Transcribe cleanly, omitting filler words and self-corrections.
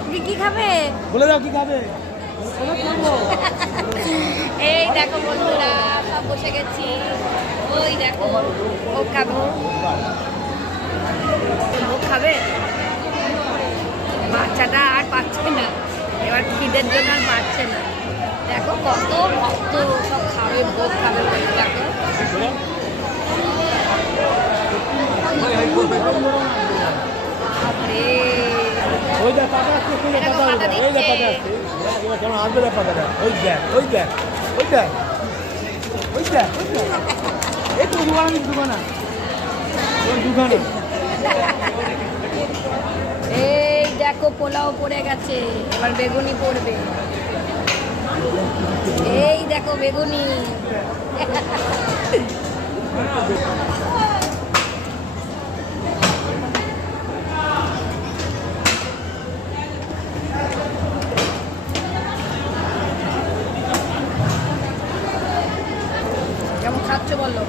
তুমি কি খাবে? বলে দাও কি খাবে। এই দেখো বন্ধুরা সব বসে গেছি। ওই দেখো ও খাবো, ও খাবে। বাচ্চাটা আর পাচ্ছে না, এবার খিদের জন্য আর পাচ্ছে না। দেখো কত ভক্ত সব খাবে, ভোগ খাবে বলে দেখো। বাপরে ওই দেখ পাতা আসছে, ওই দেখ পাতা আসছে, এবার কেমন আসবে দেখ পাতাটা। ওই দেখ ওই দেখ ওই দেখ ওই দেখ ওই দেখ, এই তো দোকানে দোকানা দোকানে। এই দেখো পোলাও পড়ে গেছে, এবার বেগুনি পড়বে। এই দেখো বেগুনি। কেমন খাচ্ছ বলো?